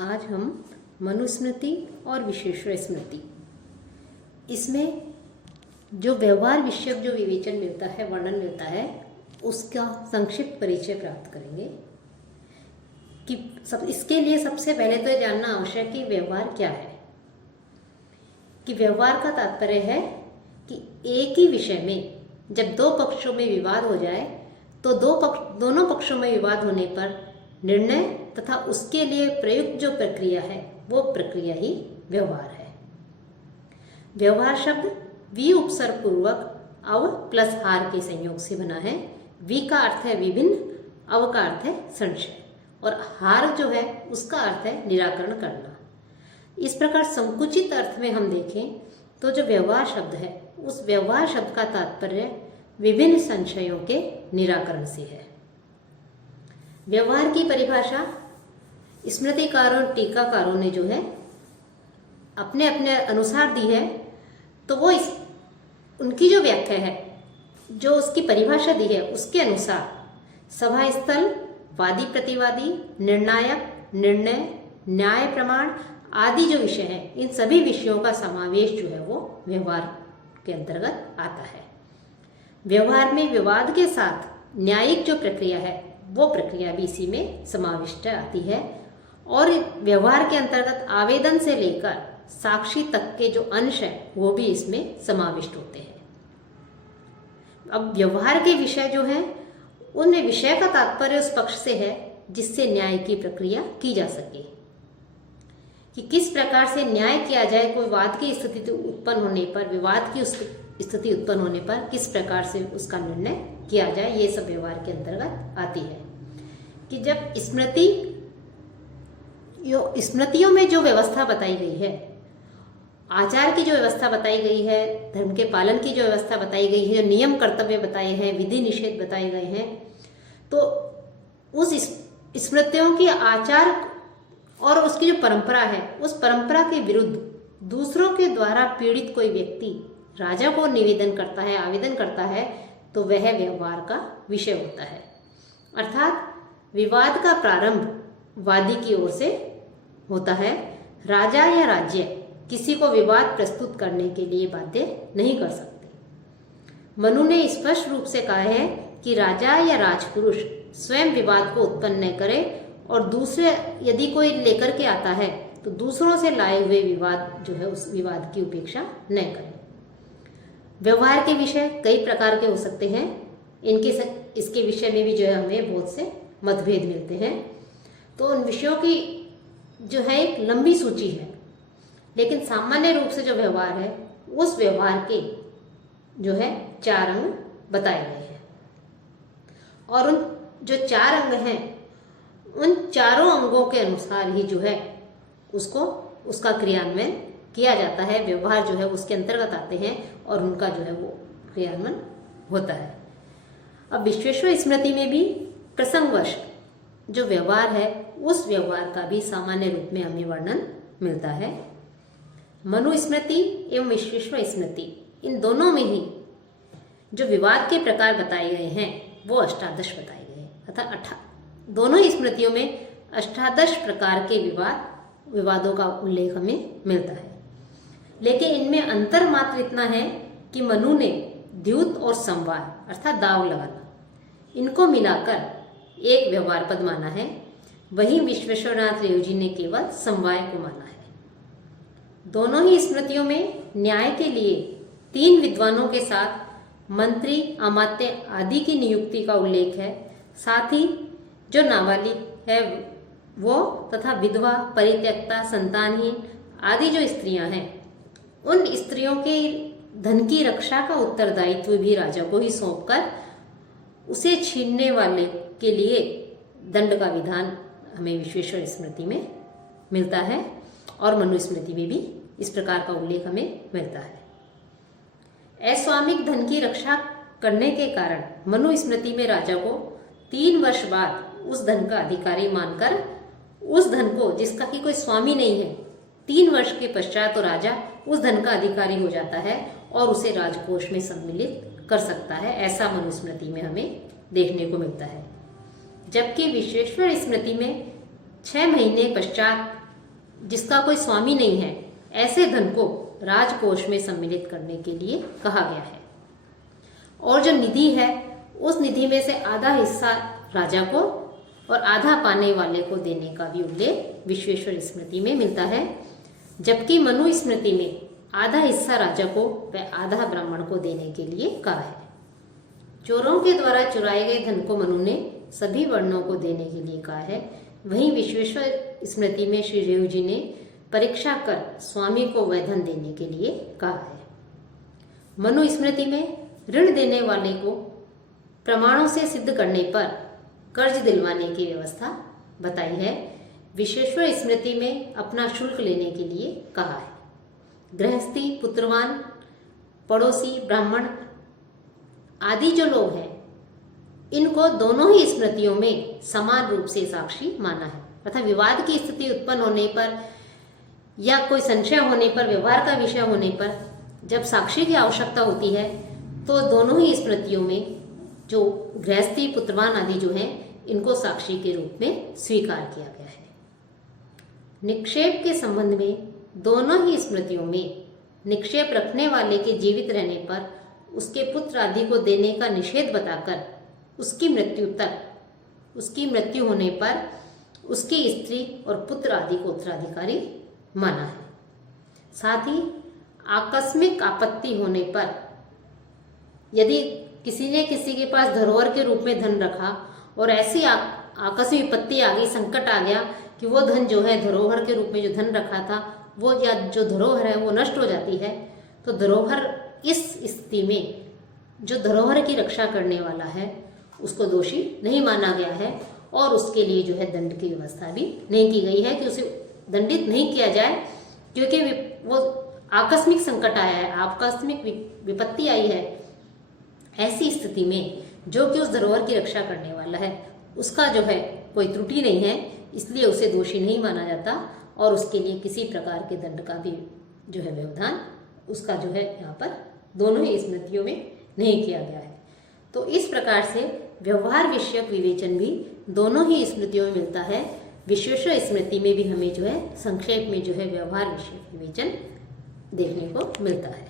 आज हम मनुस्मृति और विश्वेश्वर स्मृति, इसमें जो व्यवहार विषयक जो विवेचन मिलता है, वर्णन मिलता है, उसका संक्षिप्त परिचय प्राप्त करेंगे। कि इसके लिए सबसे पहले तो ये जानना आवश्यक है कि व्यवहार क्या है। कि व्यवहार का तात्पर्य है कि एक ही विषय में जब दो पक्षों में विवाद हो जाए तो दोनों पक्षों में विवाद होने पर निर्णय तथा उसके लिए प्रयुक्त जो प्रक्रिया है वो प्रक्रिया ही व्यवहार है। व्यवहार शब्द वी उपसर्ग पूर्वक अव प्लस हार के संयोग से बना है। वी का अर्थ है विभिन्न, अव का अर्थ है संशय और हार जो है उसका अर्थ है निराकरण करना। इस प्रकार संकुचित अर्थ में हम देखें तो जो व्यवहार शब्द है उस व्यवहार शब्द का तात्पर्य विभिन्न संशयों के निराकरण से है। व्यवहार की परिभाषा स्मृतिकारों टीकाकारों ने जो है अपने अपने अनुसार दी है, तो वो उनकी जो व्याख्या है, जो उसकी परिभाषा दी है, उसके अनुसार सभा स्थल, वादी प्रतिवादी, निर्णायक, निर्णय, न्याय प्रमाण आदि जो विषय हैं, इन सभी विषयों का समावेश जो है वो व्यवहार के अंतर्गत आता है। व्यवहार में विवाद के साथ न्यायिक जो प्रक्रिया है वो प्रक्रिया भी इसी में समाविष्ट आती है और व्यवहार के अंतर्गत आवेदन से लेकर साक्षी तक के जो अंश है वो भी इसमें समाविष्ट होते हैं। अब व्यवहार के विषय जो हैं उनमें विषय का तात्पर्य उस पक्ष से है जिससे न्याय की प्रक्रिया की जा सके, कि किस प्रकार से न्याय किया जाए। कोई वाद की स्थिति उत्पन्न होने पर, विवाद की स्थिति उत्पन्न होने पर किस प्रकार से उसका निर्णय किया जाए, ये सब व्यवहार के अंतर्गत आती है। कि जब स्मृतियों में जो व्यवस्था बताई गई है, आचार की जो व्यवस्था बताई गई है, धर्म के पालन की जो व्यवस्था बताई गई है, जो नियम कर्तव्य बताए हैं, विधि निषेध बताए गए हैं, तो उस स्मृतियों की आचार और उसकी जो परंपरा है, उस परंपरा के विरुद्ध दूसरों के द्वारा पीड़ित कोई व्यक्ति राजा को निवेदन करता है, आवेदन करता है, तो वह व्यवहार का विषय होता है। अर्थात विवाद का प्रारंभ वादी की ओर से होता है। राजा या राज्य किसी को विवाद प्रस्तुत करने के लिए बाध्य नहीं कर सकते। मनु ने स्पष्ट रूप से कहा है कि राजा या राजपुरुष स्वयं विवाद को उत्पन्न न करे और दूसरे यदि कोई लेकर के आता है तो दूसरों से लाए हुए विवाद जो है उस विवाद की उपेक्षा न करे। व्यवहार के विषय कई प्रकार के हो सकते हैं। इसके विषय में भी जो है हमें बहुत से मतभेद मिलते हैं। तो उन विषयों की जो है एक लंबी सूची है, लेकिन सामान्य रूप से जो व्यवहार है उस व्यवहार के जो है 4 अंग बताए गए हैं और उन जो 4 अंग हैं उन चारों अंगों के अनुसार ही जो है उसका क्रियान्वयन किया जाता है। व्यवहार जो है उसके अंतर्गत आते हैं और उनका जो है वो क्रियान्वयन होता है। अब विश्वेश्वर स्मृति में भी प्रसंगवश जो व्यवहार है उस व्यवहार का भी सामान्य रूप में हमें वर्णन मिलता है। मनुस्मृति एवं विश्वेश्वर स्मृति, इन दोनों में ही जो विवाद के प्रकार बताए गए हैं वो अष्टादश बताए गए हैं। अर्थात दोनों ही स्मृतियों में अष्टादश प्रकार के विवादों का उल्लेख हमें मिलता है। लेकिन इनमें अंतर मात्र इतना है कि मनु ने द्यूत और संवाद अर्थात दाव लगाना, इनको मिलाकर एक व्यवहार पद माना है। वहीं विश्वेश्वरनाथ रेव जी ने केवल समवाय को माना है। दोनों ही स्मृतियों में न्याय के लिए 3 विद्वानों के साथ मंत्री, अमात्य आदि की नियुक्ति का उल्लेख है। साथ ही जो नाबालिग है वो तथा विधवा, परित्यक्ता, संतानहीन आदि जो स्त्रियां हैं, उन स्त्रियों के धन की रक्षा का उत्तरदायित्व भी राजा को ही सौंपकर उसे छीनने वाले के लिए दंड का विधान हमें विश्वेश्वर स्मृति में मिलता है और मनुस्मृति में भी इस प्रकार का उल्लेख हमें मिलता है। अस्वामिक धन की रक्षा करने के कारण मनुस्मृति में राजा को 3 वर्ष बाद उस धन का अधिकारी मानकर उस धन को, जिसका कि कोई स्वामी नहीं है, 3 वर्ष के पश्चात तो राजा उस धन का अधिकारी हो जाता है और उसे राजकोष में सम्मिलित कर सकता है। ऐसा मनुस्मृति में हमें देखने को मिलता है। जबकि विश्वेश्वर स्मृति में 6 महीने पश्चात जिसका कोई स्वामी नहीं है, ऐसे धन को राजकोष में सम्मिलित करने के लिए कहा गया है। और जो निधि है, उस निधि में से आधा हिस्सा राजा को और आधा पाने वाले को देने का भी उल्लेख विश्वेश्वर स्मृति में मिलता है, जबकि मनु स्मृति में आधा हिस्सा राजा को व आधा ब्राह्मण को देने के लिए कहा है। चोरों के द्वारा चुराए गए धन को मनु ने सभी वर्णों को देने के लिए कहा है। वहीं विश्वेश्वर स्मृति में श्री रेव जी ने परीक्षा कर स्वामी को वह धन देने के लिए कहा है। मनु स्मृति में ऋण देने वाले को प्रमाणों से सिद्ध करने पर कर्ज दिलवाने की व्यवस्था बताई है। विश्वेश्वर स्मृति में अपना शुल्क लेने के लिए कहा है। गृहस्थी, पुत्रवान, पड़ोसी, ब्राह्मण आदि जो लोग हैं, इनको दोनों ही स्मृतियों में समान रूप से साक्षी माना है। अर्थात विवाद की स्थिति उत्पन्न होने पर या कोई संशय होने पर, व्यवहार का विषय होने पर जब साक्षी की आवश्यकता होती है, तो दोनों ही स्मृतियों में जो गृहस्थी, पुत्रवान आदि जो हैं, इनको साक्षी के रूप में स्वीकार किया गया है। निक्षेप के संबंध में दोनों ही स्मृतियों में निक्षेप रखने वाले के जीवित रहने पर उसके पुत्र आदि को देने का निषेध बताकर उसकी मृत्यु होने पर उसकी स्त्री और पुत्र आदि को उत्तराधिकारी माना है। साथ ही आकस्मिक आपत्ति होने पर यदि किसी ने किसी के पास धरोहर के रूप में धन रखा और ऐसी आकस्मिक विपत्ति आ गई, संकट आ गया कि वो धन जो है, धरोहर के रूप में जो धन रखा था वो, या जो धरोहर है वो नष्ट हो जाती है, तो धरोहर इस स्थिति में जो धरोहर की रक्षा करने वाला है उसको दोषी नहीं माना गया है और उसके लिए जो है दंड की व्यवस्था भी नहीं की गई है कि उसे दंडित नहीं किया जाए, क्योंकि वो आकस्मिक संकट आया है, आकस्मिक विपत्ति आई है। ऐसी स्थिति में जो कि उस धरोहर की रक्षा करने वाला है उसका जो है कोई त्रुटि नहीं है, इसलिए उसे दोषी नहीं माना जाता और उसके लिए किसी प्रकार के दंड का भी जो है व्यवधान उसका जो है यहाँ पर दोनों ही स्मृतियों में नहीं किया गया है। तो इस प्रकार से व्यवहार विषयक विवेचन भी दोनों ही स्मृतियों में मिलता है। विश्वेश्वर स्मृति में भी हमें जो है संक्षेप में जो है व्यवहार विषयक विवेचन देखने को मिलता है।